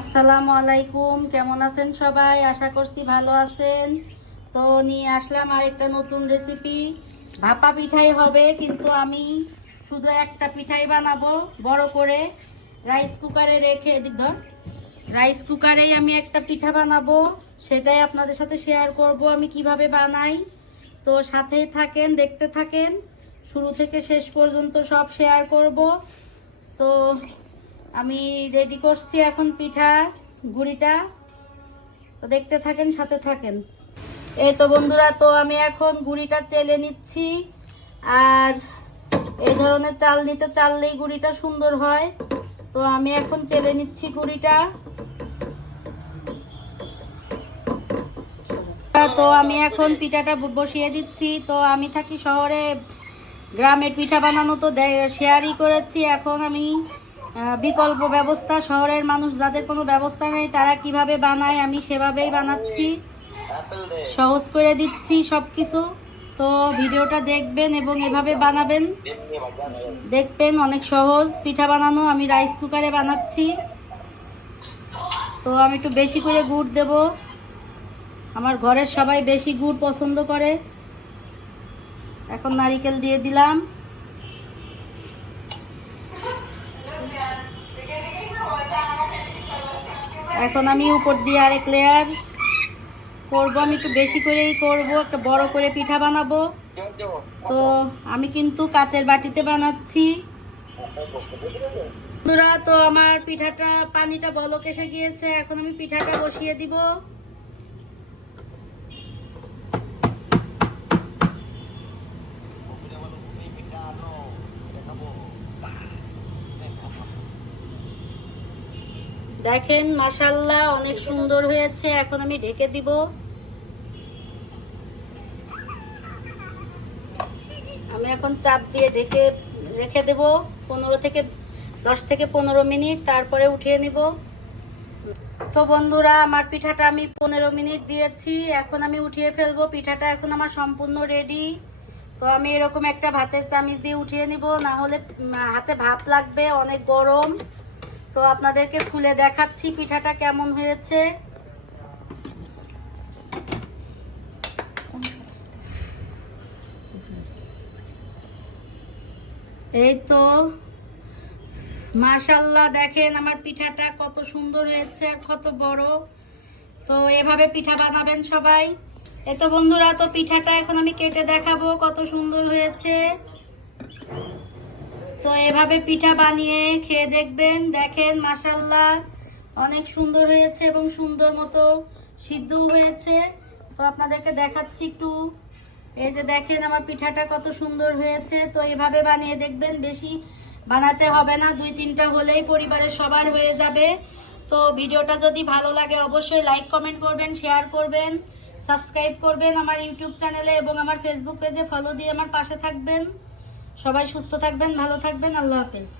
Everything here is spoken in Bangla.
আসসালামু আলাইকুম, কেমন আছেন সবাই? আশা করছি ভালো আছেন। তো নিয়ে আসলাম আরেকটা নতুন রেসিপি। ভাপা পিঠাই হবে, কিন্তু আমি শুধু একটা পিঠাই বানাবো বড় করে। রাইস কুকারে রেখে ধর রাইস কুকারেই আমি একটা পিঠা বানাবো, সেটাই আপনাদের সাথে শেয়ার করব আমি কিভাবে বানাই। তো সাথেই থাকেন, দেখতে থাকেন, শুরু থেকে শেষ পর্যন্ত সব শেয়ার করব। তো আমি রেডি করছি এখন পিঠা গুঁড়িটা, তো দেখতে থাকেন, সাথে থাকেন। এই তো বন্ধুরা, তো আমি এখন গুঁড়িটা চেলে নিচ্ছি। আর এই ধরনের চাল নিতে চাললেই গুঁড়িটা সুন্দর হয়। তো আমি এখন চেলে নিচ্ছি গুঁড়িটা। তো আমি এখন পিঠাটা বসিয়ে দিচ্ছি। তো আমি থাকি শহরে, গ্রামের পিঠা বানানো তো শেয়ারই করেছি। এখন আমি বিকল্প ব্যবস্থা, শহরের মানুষ যাদের কোনো ব্যবস্থা নেই তারা কিভাবে বানায় আমি সেভাবেই বানাচ্ছি, সহজ করে দিচ্ছি সব কিছু। তো ভিডিওটা দেখবেন এবং এভাবে বানাবেন, দেখবেন অনেক সহজ পিঠা বানানো। আমি রাইস কুকারে বানাচ্ছি। তো আমি একটু বেশি করে গুড় দেব, আমার ঘরের সবাই বেশি গুড় পছন্দ করে। এখন নারকেল দিয়ে দিলাম। এখন আমি উপর দিয়ে আরেক লেয়ার করবো। আমি একটু বেশি করেই করব, একটা বড় করে পিঠা বানাবো। তো আমি কিন্তু কাচের বাটিতে বানাচ্ছি বন্ধুরা। তো আমার পিঠাটা পানিটা বলক এসে গিয়েছে, এখন আমি পিঠাটা বসিয়ে দিব। দেখেন মাশাআল্লাহ অনেক সুন্দর হয়েছে। এখন আমি ঢেকে দিব। আমি এখন চাপ দিয়ে ঢেকে রেখে দেব 10 থেকে 15 মিনিট, তারপরে উঠিয়ে নিব। তো বন্ধুরা, আমার পিঠাটা আমি 15 মিনিট দিয়েছি, এখন আমি উঠিয়ে ফেলবো। পিঠাটা এখন আমার সম্পূর্ণ রেডি। তো আমি এরকম একটা ভাতের চামিচ দিয়ে উঠিয়ে নিব, না হলে হাতে ভাপ লাগবে, অনেক গরম। তো আপনাদেরকে খুলে দেখাচ্ছি পিঠাটা কেমন হয়েছে। এই তো মাশাআল্লাহ, দেখেন আমার পিঠাটা কত সুন্দর হয়েছে আর কত বড়। তো এভাবে পিঠা বানাবেন সবাই। এই তো বন্ধুরা, তো পিঠাটা এখন আমি কেটে দেখাবো কত সুন্দর হয়েছে। তো এভাবে পিঠা বানিয়ে খেয়ে দেখবেন। দেখেন মাশাআল্লাহ অনেক সুন্দর হয়েছে এবং সুন্দর মতো সিদ্ধ হয়েছে। তো আপনাদেরকে দেখাচ্ছি একটু। এই যে দেখেন আমার পিঠাটা কত সুন্দর হয়েছে। তো এভাবে বানিয়ে দেখবেন, বেশি বানাতে হবে না, 2-3টা হলেই পরিবারের সবার হয়ে যাবে। তো ভিডিওটা যদি ভালো লাগে অবশ্যই লাইক কমেন্ট করবেন, শেয়ার করবেন, সাবস্ক্রাইব করবেন আমার ইউটিউব চ্যানেলে এবং আমার ফেসবুক পেজে ফলো দিয়ে আমার পাশে থাকবেন। সবাই সুস্থ থাকবেন, ভালো থাকবেন। আল্লাহ হাফেজ।